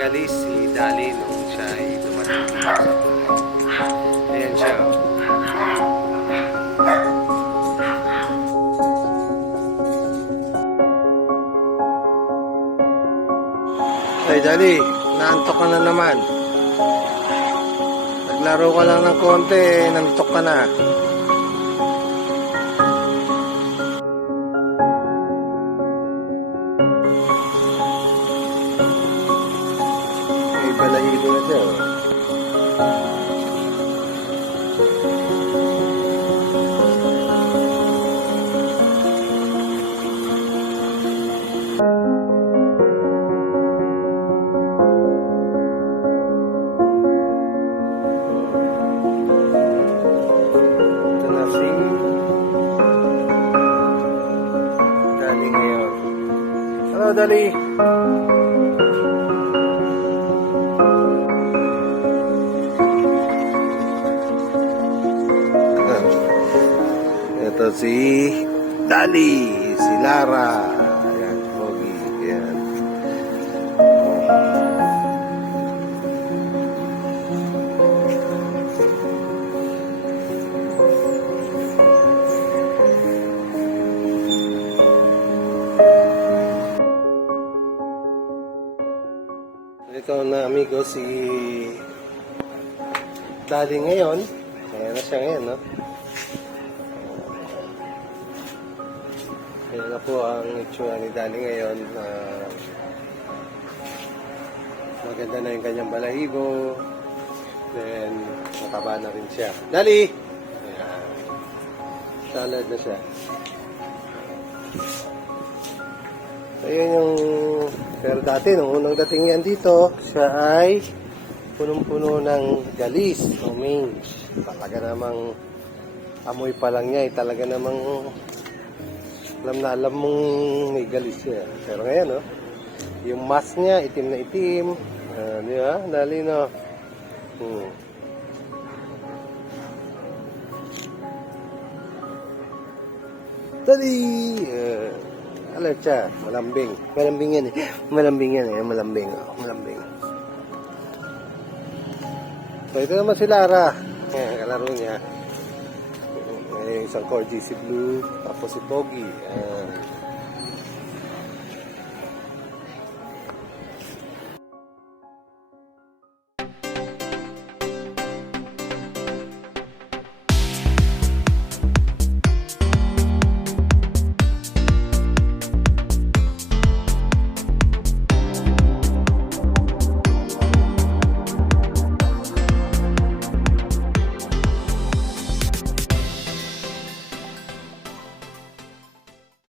galis si Dali nung siya ay dumating sa Tuloy. Ayan siya. oh. Ay, Dali, naantok ka na naman. Naglaro ka lang ng konti, nantok ka na. May balahibo na siya. oh. Ito na si Dali Ito si Dali, si Lara. Ayan, Pogi. Ayan. Ito na amigo si Dali ngayon. Ayan na siya ngayon, no? Ayan na po ang itsura ni Dali ngayon. Ah, maganda na yung kanyang balahibo. Then, mataba na rin siya. Dali! Ayan. Salad na siya. Ayun yung... Pero dati, nung unang dating yan dito, siya ay punong-puno ng galis o mange. Talaga namang amoy pa lang niya, eh, talaga namang alam na alam mong may galis siya. Pero ngayon, no? Yung mask niya, itim na itim. Ah, di ba? Dali, no? Hmm. Dali! Uh, alam siya, malambing. Malambing yan eh. Malambing yan eh. Malambing. Oh, malambing. So, ito naman si Lara. Ayan, kalaro niya. May isang core GC Blue. Tapos si Pogi. Ayan.